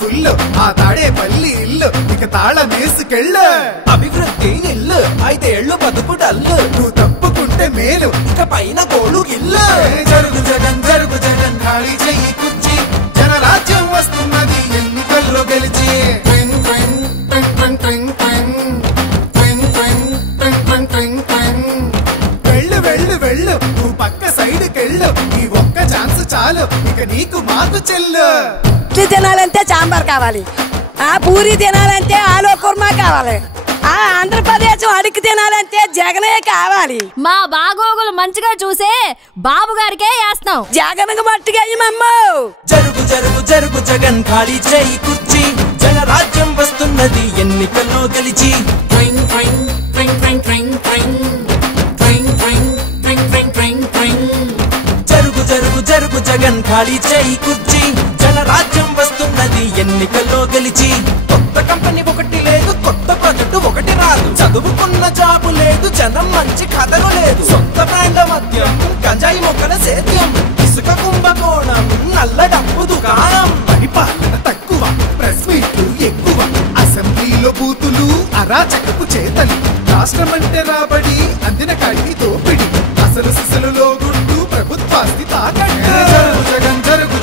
Full ఆ తాడేపల్లి ఇల్లు ఇక తాళం వేసుకెళ్ళు. అభివృద్ధి నిల్లు 5 ఏళ్ళు బతుకు డల్లు నువ్వు తప్పుకుంటే మేలు ఇక పైన గోడు ఇల్లు. జరుగు జగన్ ఖాళీ చెయ్యి కుర్చీ జనరాజ్యం వస్తున్నది ఎన్నికల్లో గెలిచి. వెళ్ళు వెళ్ళు వెళ్ళు నువ్వు పక్క సైడ్కెళ్ళు ఈ ఒక్క ఛాన్స్ చాలు ఇక నీకు మాకు చెల్లు. ఇడ్లీ తినాలంటే సాంబార్ కావాలి, ఆ పూరి తినాలంటే ఆలు కుర్మా కావాలి, ఆ ఆంధ్రప్రదేశ్ అడిగి తినాలంటే జగనే కావాలి. మా బాగోగులు మంచిగా చూసే బాబు గారికే వేస్తాం. జగన్కు మట్టిగా జరుగు జరుగు జరుగు జగన్ ఖాళీ చేయి కుర్చీ జనరాజ్యం వస్తున్నది ఎన్నికల్లో గెలిచి. జరుగు జరుగు జరుగు జగన్ ఖాళీ చేయి కుర్చీ జనరాజ్యం వస్తున్నది ఎన్నికల్లో గెలిచి. కొత్త కంపెనీ ఒకటి లేదు, కొత్త ప్రాజెక్టు ఒకటి రాదు, చదువుకున్న జాబు లేదు, జనం మంచి కథలు లేదు, సొంత బ్రాండ్ మద్యం గంజాయి మొక్కల సేద్యం, ఇసుక కుంభకోణం నల్ల డబ్బు దుకాణం. పరిపాలన తక్కువ, ప్రెస్ మీట్లు ఎక్కువ, అసెంబ్లీలో బూతులు అరాచకపు చేతలు, రాష్ట్రమంటే రాబడి అందిన కాడికి దోపిడి, అసలు సిసలులో గుడ్డు ప్రభుత్వాస్తి తాకట్టు. జరుగు జగన్ జరుగు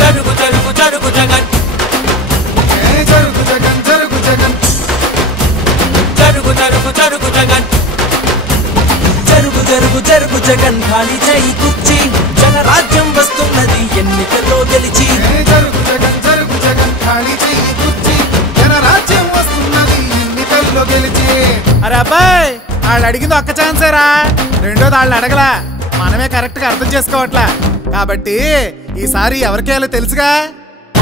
జరుగు జరుగు జగన్ జరుగు జగన్ జరుగు జగన్ జరుగు జరుగు జరుగు జగన్ జరుగు జరుగు జరుగు జగన్ ఖాళీ చేయి కుర్చీ జనరాజ్యం వస్తున్నది ఎన్నికల్లో గెలిచి. జరుగు జగన్ ఖాళీ చెయ్యి కుర్చీ జనరాజ్యం వస్తున్నది ఎన్నికల్లో గెలిచి. అరే అబ్బాయి వాళ్ళు అడిగింది ఒక్క ఛాన్సేరా, రెండోది వాళ్ళు అడగలా, మనమే కరెక్ట్ గా అర్థం చేసుకోవట్లా. కాబట్టి ఈసారి ఎవరికేయాలో తెలుసుగా.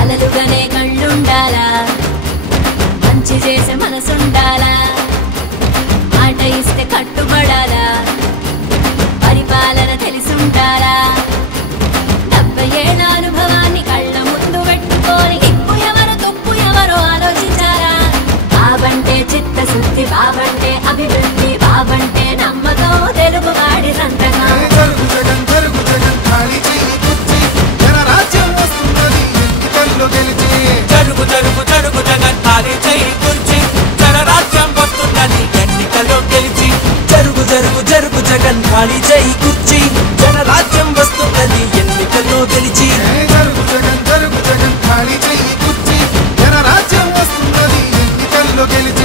అలలుగానే కళ్ళుండాలా, మంచి చేసే మనసుండాలా, మాట ఇస్తే కట్టుబడాలా, పరిపాలన తెలిసుండాలా, 70 ఏళ్ల అనుభవాన్ని కళ్ళ ముందు పెట్టుకొని ఇప్పు ఎవరు తుప్పు ఎవరో ఆలోచించాలా. బాబంటే చిత్తశుద్ధి, బాబంటే అభివృద్ధి, బాబంటే నమ్మకం, తెలుగువాడి సంతకం. జరుగు జగన్ ఖాళీ చెయ్యి కుర్చీ జనరాజ్యం వస్తున్నది ఎన్నికల్లో గెలిచి. జరుగు జరుగు జరుగు జగన్ ఖాళీ చేయి కుర్చీ జనరాజ్యం వస్తున్నది ఎన్నికల్లో గెలిచి. జరుగు జరుగు జరుగు జగన్ ఖాళీ చేయి కుర్చీ జనరాజ్యం వస్తున్నది ఎన్నికల్లో గెలిచి. జరుగు జగన్ ఖాళీ చెయ్యి కుర్చీ జనరాజ్యం వస్తున్నది ఎన్నికల్లో గెలిచి.